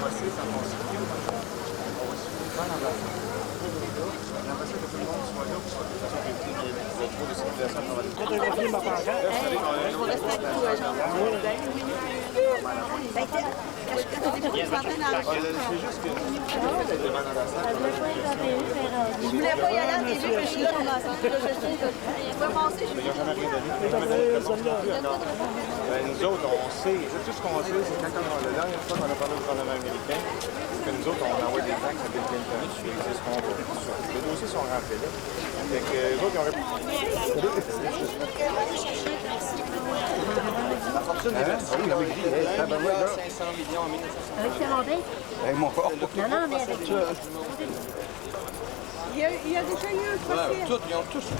passer, ça passe mieux. On va se faire dans la salle. On aimerait ça que tout le monde soit là pour de toute façon éviter qu'il y ait trop de circulation dans la ville. Quand un film apparaît, Je vais rester avec toi, Jean. C'est juste que c'est devant dans la salle. Je voulais pas y aller à TV, mais je suis là comme ça. Je vais passer, je Ils n'ont jamais rien donné. Ils n'ont jamais donné de réponse non plus encore. Nous autres, on sait, tout ce qu'on sait, c'est quand la dernière fois qu'on a parlé au gouvernement américain, c'est que nous autres, on envoie des fax à Bill Clinton sur ce qu'on veut. Les dossiers sont remplis là. Fait que les autres, ils ont répondu. La fortune des Mexicains, ils ont écrit 1,5 milliard en 1950. Avec Colombin? Avec mon corps. Non, non, mais avec Il y a déjà eu un procès. Ils ont tous eu.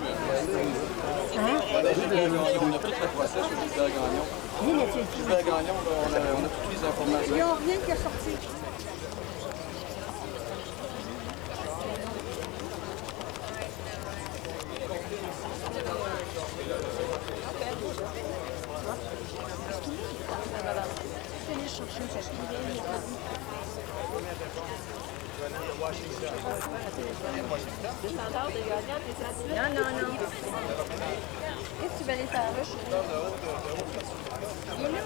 On a tout le procès sur Gilbert Gagnon. Gilbert Gagnon, on a toutes les informations. Ils n'ont rien qui est sorti. Non, non, non. Qu'est-ce que tu vas aller faire là? Il est là.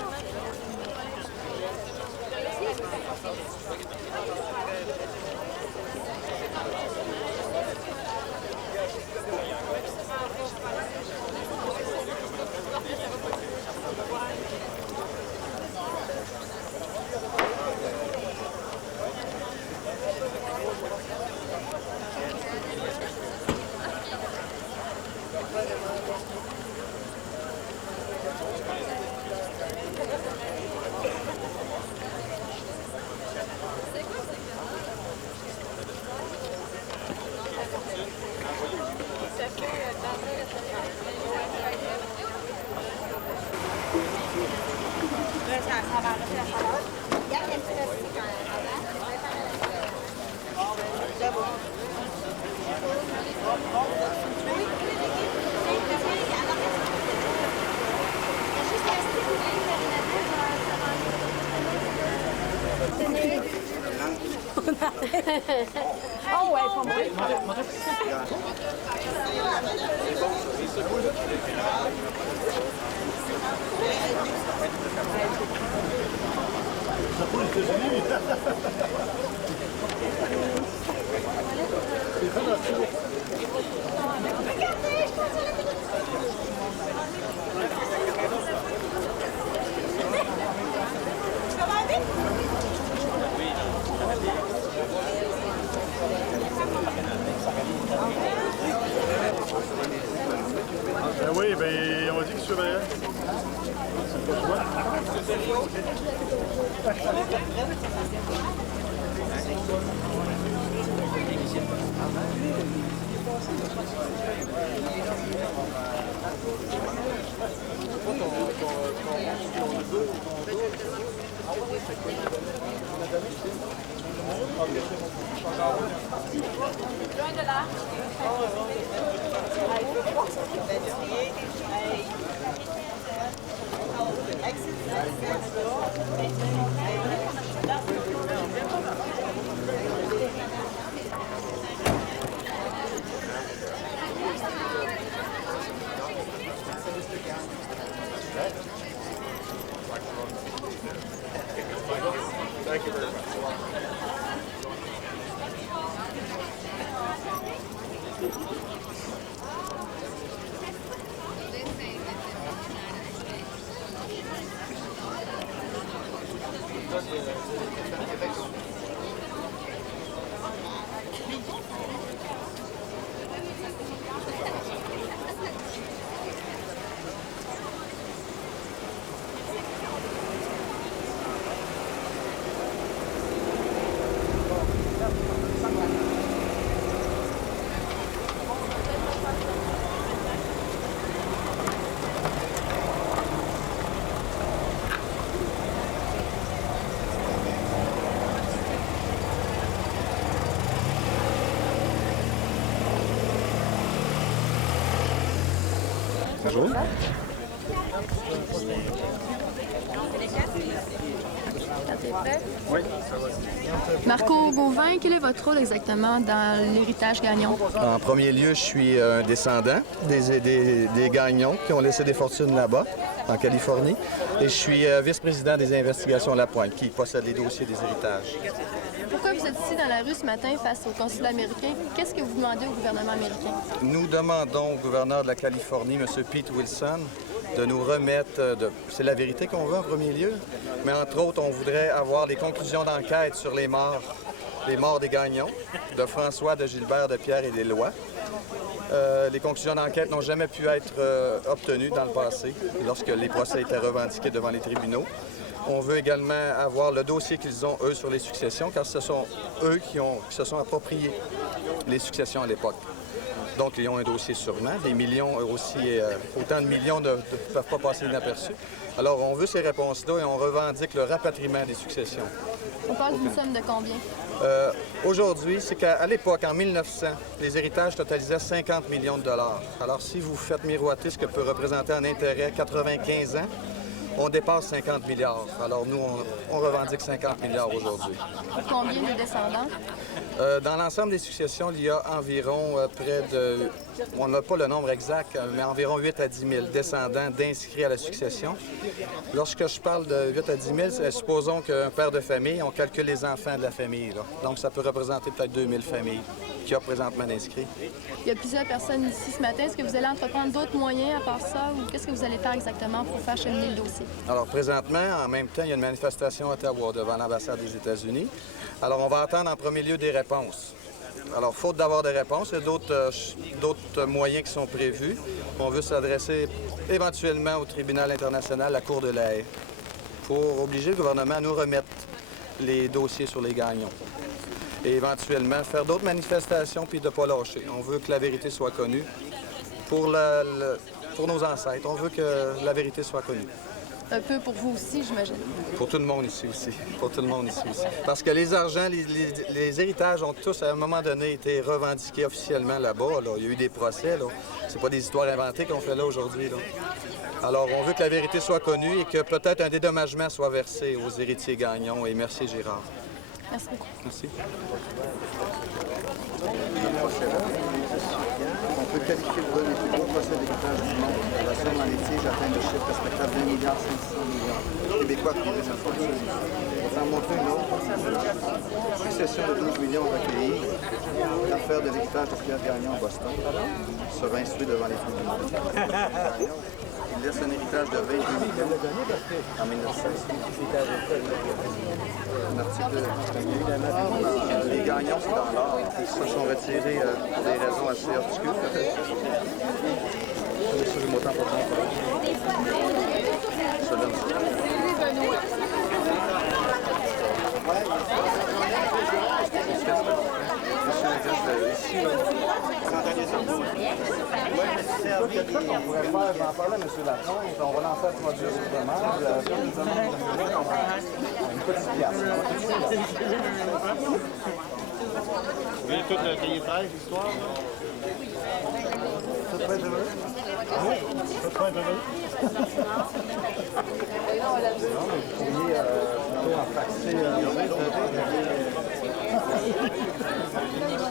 Oh ouais, pas mal. Oui, ben on dit qu'il surveillait. Thank you very much. Bonjour. Attends, prêt? Oui. Marco Gauvin, quel est votre rôle exactement dans l'héritage Gagnon? En premier lieu, je suis un descendant des Gagnons qui ont laissé des fortunes là-bas, en Californie. Et je suis vice-président des investigations Lapointe, qui possède les dossiers des héritages. Pourquoi vous êtes ici dans la rue ce matin face au consulat américain? Qu'est-ce que vous demandez au gouvernement américain? Nous demandons au gouverneur de la Californie, M. Pete Wilson, de nous remettre, c'est la vérité qu'on veut en premier lieu, mais entre autres, on voudrait avoir des conclusions d'enquête sur les morts des Gagnons, de François, de Gilbert, de Pierre et d'Éloi. Les conclusions d'enquête n'ont jamais pu être obtenues dans le passé, lorsque les procès étaient revendiqués devant les tribunaux. On veut également avoir le dossier qu'ils ont, eux, sur les successions, car ce sont eux qui se sont appropriés les successions à l'époque. Donc, ils ont un dossier sûrement. Des millions aussi, autant de millions ne peuvent pas passer inaperçus. Alors, on veut ces réponses-là et on revendique le rapatriement des successions. On parle d'une somme de combien? Aujourd'hui, c'est qu'à l'époque, en 1900, les héritages totalisaient 50 millions de dollars. Alors, si vous faites miroiter ce que peut représenter en intérêt 95 ans, on dépasse 50 milliards. Alors, nous, on revendique 50 milliards aujourd'hui. Combien de descendants? Dans l'ensemble des successions, il y a environ près de... On n'a pas le nombre exact, mais environ 8 à 10 000 descendants d'inscrits à la succession. Lorsque je parle de 8 à 10 000, supposons qu'un père de famille, on calcule les enfants de la famille. Là. Donc, ça peut représenter peut-être 2000 familles qui ont présentement d'inscrits. Il y a plusieurs personnes ici ce matin. Est-ce que vous allez entreprendre d'autres moyens à part ça ou qu'est-ce que vous allez faire exactement pour faire cheminer le dossier? Alors, présentement, en même temps, il y a une manifestation à Ottawa devant l'ambassade des États-Unis. Alors, on va attendre en premier lieu des réponses. Alors, faute d'avoir des réponses, il y a d'autres moyens qui sont prévus. On veut s'adresser éventuellement au tribunal international, la Cour de la Haye, pour obliger le gouvernement à nous remettre les dossiers sur les Gagnons. Et éventuellement faire d'autres manifestations puis de ne pas lâcher. On veut que la vérité soit connue pour nos ancêtres. On veut que la vérité soit connue. Un peu pour vous aussi, j'imagine. Pour tout le monde ici aussi. Pour tout le monde ici aussi. Parce que les argents, les héritages ont tous, à un moment donné, été revendiqués officiellement là-bas. Là. Il y a eu des procès. C'est pas des histoires inventées qu'on fait là aujourd'hui. Là. Alors, on veut que la vérité soit connue et que peut-être un dédommagement soit versé aux héritiers Gagnon et Mercier Girard. Merci beaucoup. Merci. On peut qualifier le des plus gros procès d'héritage du monde. La somme en litige atteint le chiffre respectable d'1,5 milliard. Les Québécois trouvaient sa fortune. On va en montrer une autre. Succession de 12 millions recueillis. L'affaire de l'héritage de Pierre Gagnon à Boston sera instruite devant les tribunaux. Il laisse un héritage de 22 millions en 1916. Un article les Gagnons, c'est dans l'art. Ils se sont retirés pour des raisons assez obscures. Je m'entends pas trop. Ça donne ça. On pourrait faire, j'en parlais à M. Lapointe, on va lancer un produit sur demande. Une petite pièce. Vous voulez tout le cahier 13, l'histoire? Tout près de eux? Oui, tout près de eux. Non, mais vous pourriez en faxer.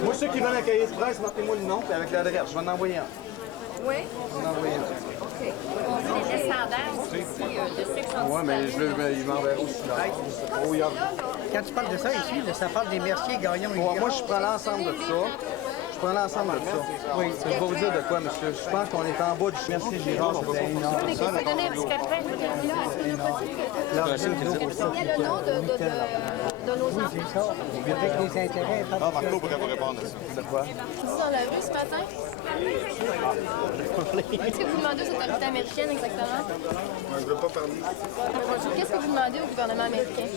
Moi, ceux qui veulent un cahier de presse, marquez-moi le nom et avec l'adresse. Je vais en envoyer un. Oui. Je vais en envoyer un. OK. Les descendants aussi, de ceux qui sont Oui, mais il m'enverra aussi là. Oh, Quand tu parles de ça ici, ça parle des Mercier, Gagnon et moi, je prends l'ensemble de ça. Je prends l'ensemble de ça. Oui. Je vais vous dire de quoi, monsieur. Je pense qu'on est en bas du Mercier Girard. C'était énorme. On peut donner un petit café. Combien le nom de nos enfants? avec des intérêts. Ah, Marco pourrait vous répondre à ça. De quoi? Ici dans la rue ce matin? Qu'est-ce que vous demandez aux autorités américaines exactement? Je ne veux pas parler. Qu'est-ce que vous demandez au gouvernement américain?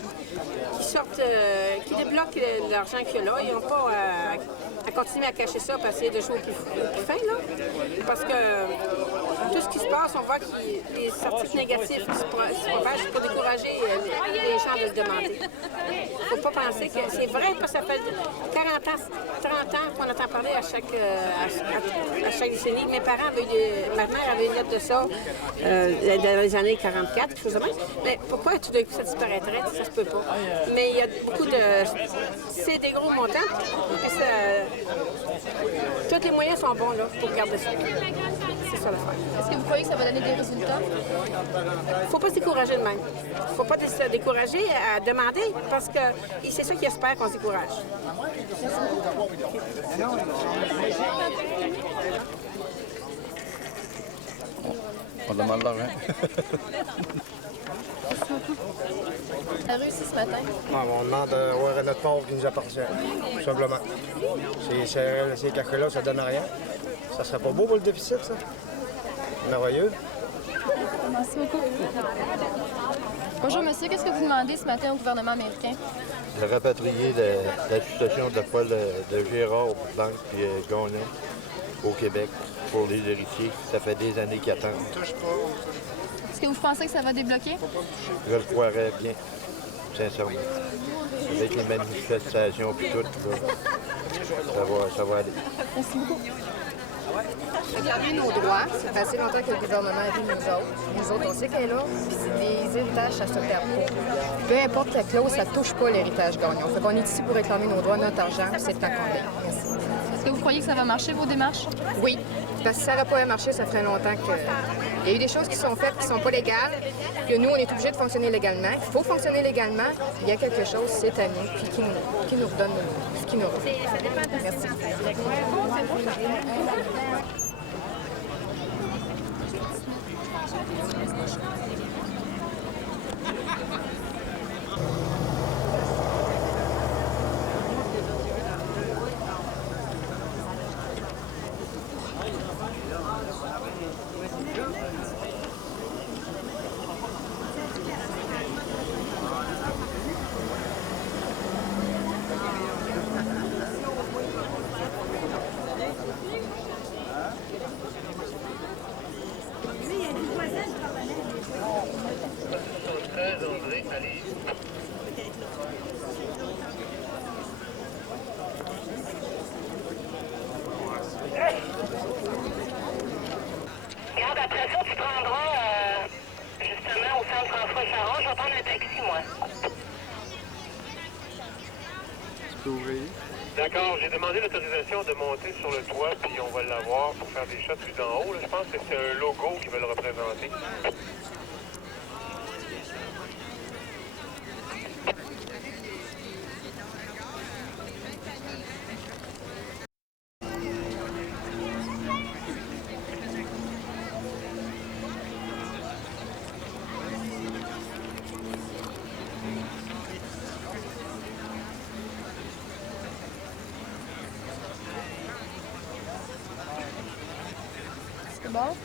Qui débloquent l'argent qu'il y a là. Ils n'ont pas à continuer à cacher ça pour essayer de jouer au plus fin, là. Parce que tout ce qui se passe, on voit que les articles négatifs qui se propagent pour décourager les gens de le demander. Il ne faut pas penser que c'est vrai, parce que ça fait 40 ans, 30 ans qu'on entend parler à chaque décennie. Mes parents ma mère avait une lettre de ça dans les années 44, quelque chose de même. Mais pourquoi tout d'un coup ça disparaîtrait? Ça se peut pas. Mais il y a beaucoup de... C'est des gros montants. Tous les moyens sont bons là, pour garder ça. C'est ça l'affaire. Est-ce que vous croyez que ça va donner des résultats? Il ne faut pas se décourager de même. Il ne faut pas se décourager à demander parce que c'est ça qui espère qu'on se décourage. On demande l'argent. La réussi ce matin? On demande d'avoir notre part qui nous appartient, tout simplement. Ces cachets-là, ça donne rien. Ça serait pas beau pour le déficit, ça? Merveilleux. Merci beaucoup. Bonjour, monsieur. Qu'est-ce que vous demandez ce matin au gouvernement américain? De rapatrier la situation de Paul de Gérard Blanc et Gagnon au Québec pour les héritiers. Ça fait des années qu'ils attendent. Est-ce que vous pensez que ça va débloquer? Je le croirais bien, sincèrement. Avec les manifestations et tout, ça va aller. Merci beaucoup. Réclamer nos droits, ça fait assez longtemps que le gouvernement a vu nous autres. Nous autres, on sait qu'elle est là, puis les héritages, ça se perd pas. Peu importe la clause, ça ne touche pas l'héritage gagnant. Fait qu'on est ici pour réclamer nos droits, notre argent, puis c'est le temps qu'on paye. Merci. Est-ce que vous croyez que ça va marcher, vos démarches? Oui, parce que si ça n'aurait pas marché, ça ferait longtemps que... Il y a eu des choses qui sont faites qui ne sont pas légales, que nous, on est obligés de fonctionner légalement. Il faut fonctionner légalement. Il y a quelque chose, c'est à nous, puis qui nous redonne ce qui nous redonne. Merci. Regarde, après ça, tu prendras justement au centre François-Charon. Je vais prendre un taxi, moi. Tu peux ouvrir? D'accord, j'ai demandé l'autorisation de monter sur le toit, puis on va l'avoir pour faire des shots plus d'en haut. Là. Je pense que c'est un logo qui va le représenter. C'est bon?